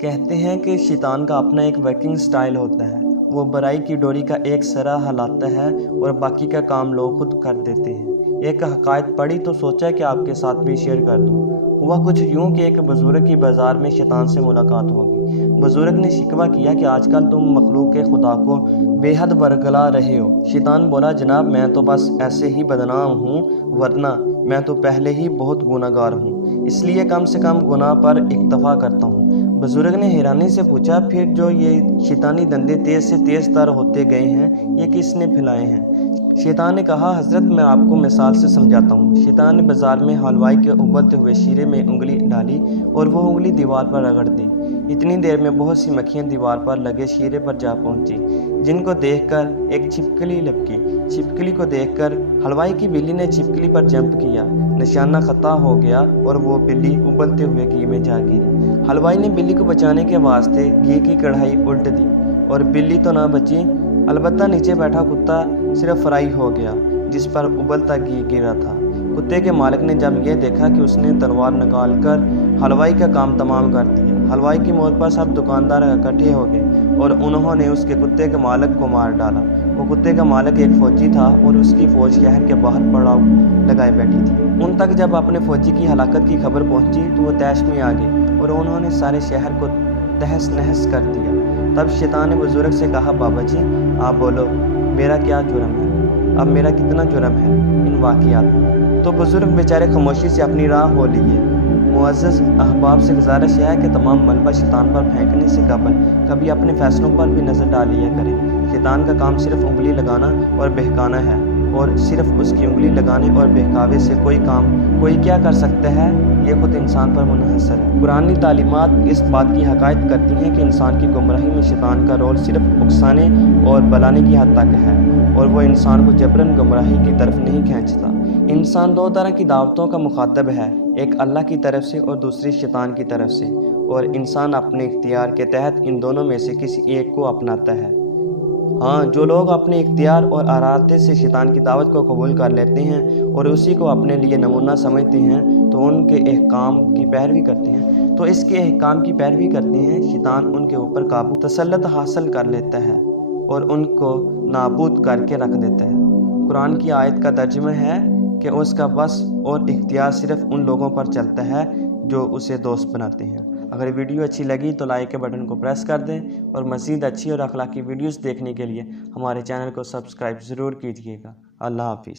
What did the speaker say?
کہتے ہیں کہ شیطان کا اپنا ایک ورکنگ سٹائل ہوتا ہے۔ وہ برائی کی ڈوری کا ایک سرا ہلاتا ہے اور باقی کا کام لوگ خود کر دیتے ہیں۔ ایک حکایت پڑھی تو سوچا کہ آپ کے ساتھ بھی شیئر کر دوں۔ ہوا کچھ یوں کہ ایک بزرگ کی بازار میں شیطان سے ملاقات ہوگی۔ بزرگ نے شکوہ کیا کہ آج کل تم مخلوق خدا کو بے حد ورگلا رہے ہو۔ شیطان بولا، جناب میں تو بس ایسے ہی بدنام ہوں، ورنہ میں تو پہلے ہی بہت گناہ گار ہوں، اس لیے کم سے کم گناہ پر اکتفا کرتا ہوں۔ بزرگ نے حیرانی سے پوچھا، پھر جو یہ شیطانی دندے تیز سے تیز تر ہوتے گئے ہیں، یہ کس نے پھیلائے ہیں؟ شیطان نے کہا، حضرت میں آپ کو مثال سے سمجھاتا ہوں۔ شیطان نے بازار میں حلوائی کے ابلتے ہوئے شیرے میں انگلی ڈالی اور وہ انگلی دیوار پر رگڑ دی۔ اتنی دیر میں بہت سی مکھیاں دیوار پر لگے شیرے پر جا پہنچی، جن کو دیکھ کر ایک چھپکلی لپکی۔ چھپکلی کو دیکھ کر حلوائی کی بلی نے چھپکلی پر جمپ کیا، نشانہ خطا ہو گیا اور وہ بلی ابلتے ہوئے گھی میں جا گری۔ حلوائی نے بلی کو بچانے کے واسطے گھی کی کڑھائی الٹ دی اور بلی تو نہ بچی، البتہ نیچے بیٹھا کتا صرف فرائی ہو گیا جس پر ابلتا گھی گرا تھا۔ کتے کے مالک نے جب یہ دیکھا کہ اس نے تلوار نکال کر حلوائی کا کام تمام کر دیا۔ حلوائی کی موت پر سب دکاندار اکٹھے ہو گئے اور انہوں نے اس کے کتے کے مالک کو مار ڈالا۔ وہ کتے کا مالک ایک فوجی تھا اور اس کی فوج شہر کے باہر پڑاؤ لگائے بیٹھی تھی۔ ان تک جب اپنے فوجی کی ہلاکت کی خبر پہنچی تو وہ طیش میں آ گئے اور انہوں نے سارے شہر کو تہس نہس کر دیا۔ تب شیطان نے بزرگ سے کہا، بابا جی آپ بولو، میرا کیا جرم ہے؟ اب میرا کتنا جرم ہے ان واقعات میں؟ تو بزرگ بیچارے خاموشی سے اپنی راہ ہو لیے۔ معزز احباب سے گزارش ہے کہ تمام ملبہ شیطان پر پھینکنے سے قبل کبھی اپنے فیصلوں پر بھی نظر ڈال لیا کریں۔ شیطان کا کام صرف انگلی لگانا اور بہکانا ہے، اور صرف اس کی انگلی لگانے اور بہکاوے سے کوئی کیا کر سکتا ہے، یہ خود انسان پر منحصر ہے۔ قرآنی تعلیمات اس بات کی حکایت کرتی ہیں کہ انسان کی گمراہی میں شیطان کا رول صرف اکسانے اور بلانے کی حد تک ہے، اور وہ انسان کو جبراً گمراہی کی طرف نہیں کھینچتا۔ انسان دو طرح کی دعوتوں کا مخاطب ہے، ایک اللہ کی طرف سے اور دوسری شیطان کی طرف سے، اور انسان اپنے اختیار کے تحت ان دونوں میں سے کسی ایک کو اپناتا ہے۔ ہاں، جو لوگ اپنے اختیار اور ارادے سے شیطان کی دعوت کو قبول کر لیتے ہیں اور اسی کو اپنے لیے نمونہ سمجھتے ہیں تو ان کے احکام کی پیروی کرتے ہیں، شیطان ان کے اوپر قابو تسلط حاصل کر لیتا ہے اور ان کو نابود کر کے رکھ دیتا ہے۔ قرآن کی آیت کا ترجمہ ہے کہ اس کا بس اور اختیار صرف ان لوگوں پر چلتا ہے جو اسے دوست بناتے ہیں۔ اگر ویڈیو اچھی لگی تو لائک کے بٹن کو پریس کر دیں اور مزید اچھی اور اخلاقی ویڈیوز دیکھنے کے لیے ہمارے چینل کو سبسکرائب ضرور کیجیے گا۔ اللہ حافظ۔